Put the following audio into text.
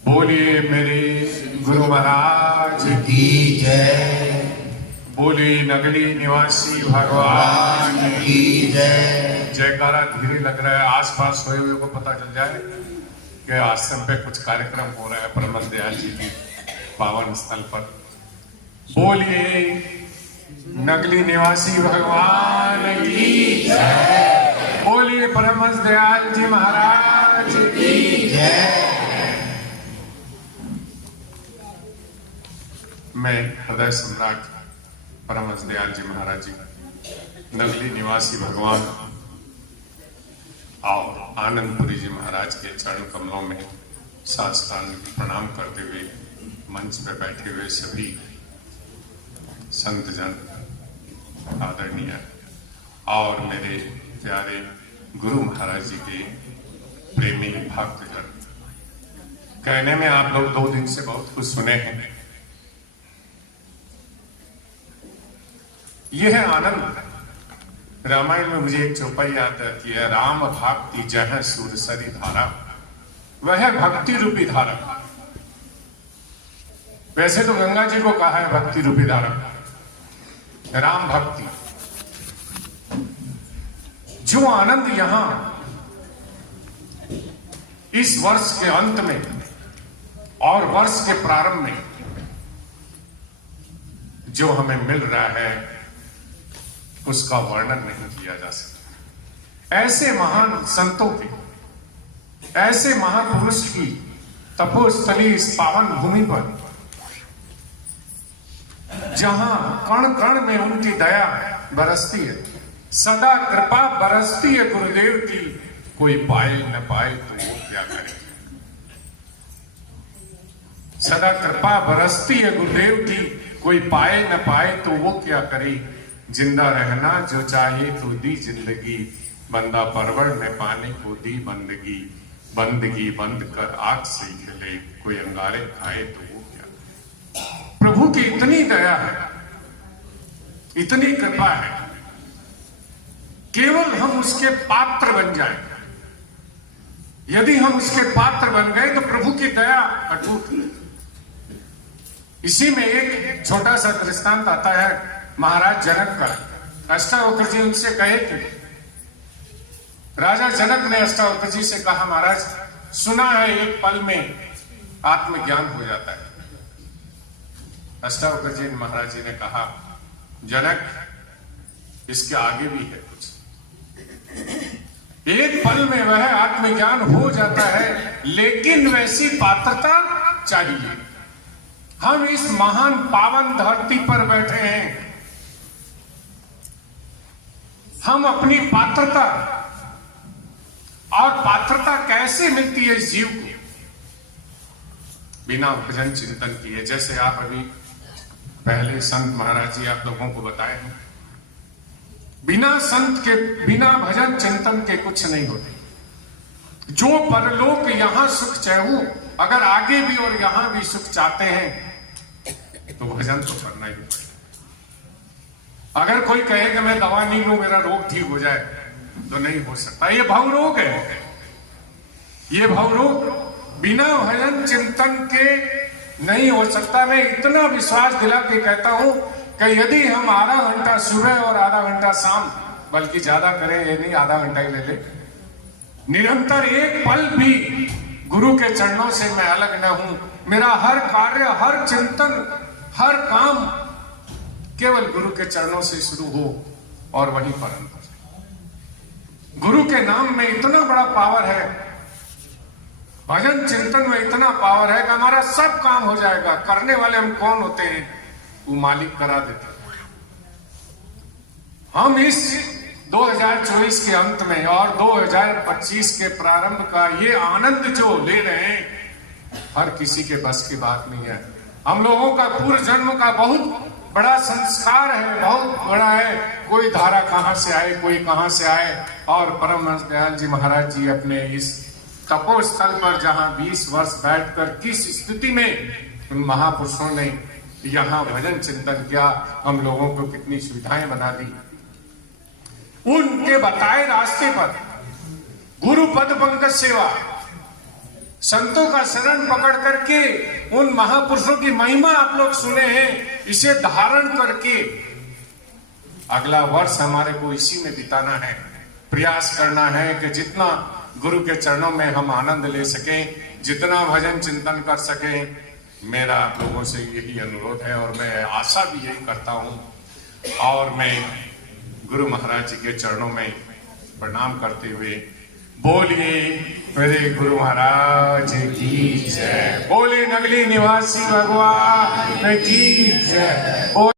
बोलिए मेरे गुरु महाराज की जय। बोलिए नगली निवासी भगवान की जय। जयकारा धीरे लग रहा है, आसपास सोए हुए को पता चल जाए कि आश्रम पे कुछ कार्यक्रम हो रहा है परम दयाल जी के पावन स्थल पर। बोलिए नगली निवासी भगवान की जय। बोलिए परम दयाल जी महाराज की जय। मैं हृदय सम्राट परमहंस दयाल जी महाराज जी नगली निवासी भगवान और आनंदपुरी जी महाराज के चरण कमलों में साष्टांग प्रणाम करते हुए मंच पर बैठे हुए सभी संत जन आदरणीय और मेरे प्यारे गुरु महाराज जी के प्रेमी भक्तजन, कहने में आप लोग 2 दिन से बहुत कुछ सुने हैं। यह है आनंद। रामायण में मुझे एक चौपाई याद आती है, राम भक्ति जह सुरसरी धारा, वह है भक्ति रूपी धारा। वैसे तो गंगा जी को कहा है भक्ति रूपी धारा, राम भक्ति। जो आनंद यहां इस वर्ष के अंत में और वर्ष के प्रारंभ में जो हमें मिल रहा है उसका वर्णन नहीं किया जा सकता। ऐसे महान संतों की, ऐसे महापुरुष की तपोस्थली इस पावन भूमि पर, जहां कण कण में उनकी दया बरसती है, सदा कृपा बरसती है गुरुदेव की, कोई पाए न पाए तो वो क्या करे। सदा कृपा बरसती है गुरुदेव की, कोई पाए न पाए तो वो क्या करे। जिंदा रहना जो चाहे तो दी जिंदगी, बंदा परवर न पाने को दी बंदगी। बंदगी बंद कर आग से खिले, कोई अंगारे खाए तो वो क्या। प्रभु की इतनी दया है, इतनी कृपा है, केवल हम उसके पात्र बन जाएं। यदि हम उसके पात्र बन गए तो प्रभु की दया अटूट है। इसी में एक छोटा सा दृष्टांत आता है महाराज जनक का। अष्टावक्र जी उनसे कहे थे, राजा जनक ने अष्टावक्र जी से कहा, महाराज सुना है एक पल में आत्मज्ञान हो जाता है। अष्टावक्र जी महाराज जी ने कहा, जनक इसके आगे भी है कुछ। एक पल में वह आत्मज्ञान हो जाता है, लेकिन वैसी पात्रता चाहिए। हम इस महान पावन धरती पर बैठे हैं, हम अपनी पात्रता, और पात्रता कैसे मिलती है इस जीव को, बिना भजन चिंतन किए। जैसे आप अभी पहले संत महाराज जी आप लोगों को बताए हैं, बिना संत के, बिना भजन चिंतन के कुछ नहीं होते। जो परलोक यहां सुख चाहू, अगर आगे भी और यहां भी सुख चाहते हैं तो भजन तो करना ही पड़ेगा। अगर कोई कहे कि मैं दवा नहीं लूं मेरा रोग ठीक हो जाए, तो नहीं हो सकता। ये भव रोग है। ये भव रोग बिना भजन चिंतन के नहीं हो सकता। मैं इतना विश्वास दिला के कहता हूं कि यदि हम आधा घंटा सुबह और आधा घंटा शाम, बल्कि ज्यादा करें, ये नहीं आधा घंटा ही ले ले, निरंतर एक पल भी गुरु के चरणों से मैं अलग न हूं, मेरा हर कार्य, हर चिंतन, हर काम केवल गुरु के चरणों से शुरू हो और वहीं पर अंत हो जाए। गुरु के नाम में इतना बड़ा पावर है, भजन चिंतन में इतना पावर है कि हमारा सब काम हो जाएगा। करने वाले हम कौन होते हैं? वो मालिक करा देते हैं। हम इस 2024 के अंत में और 2025 के प्रारंभ का ये आनंद जो ले रहे हैं, हर किसी के बस की बात नहीं है। हम लोगों का पूर्व जन्म का बहुत बड़ा संस्कार है, बहुत बड़ा है। कोई धारा कहां से आए, कोई कहां से आए। और परमहंस दयाल जी महाराज जी अपने इस तपोस्थल पर जहां 20 वर्ष बैठकर किस स्थिति में उन महापुरुषों ने यहां भजन चिंतन किया, हम लोगों को कितनी सुविधाएं बना दी। उनके बताए रास्ते पर गुरु पद पंकज सेवा, संतों का शरण पकड़ करके उन महापुरुषों की महिमा आप लोग सुने हैं, इसे धारण करके अगला वर्ष हमारे को इसी में बिताना है। प्रयास करना है कि जितना गुरु के चरणों में हम आनंद ले सकें, जितना भजन चिंतन कर सकें। मेरा आप लोगों से यही अनुरोध है और मैं आशा भी यही करता हूं। और मैं गुरु महाराज जी के चरणों में प्रणाम करते हुए बोलिए मेरे गुरु महाराज की जय, बोले नगली निवासी भगवान की जय।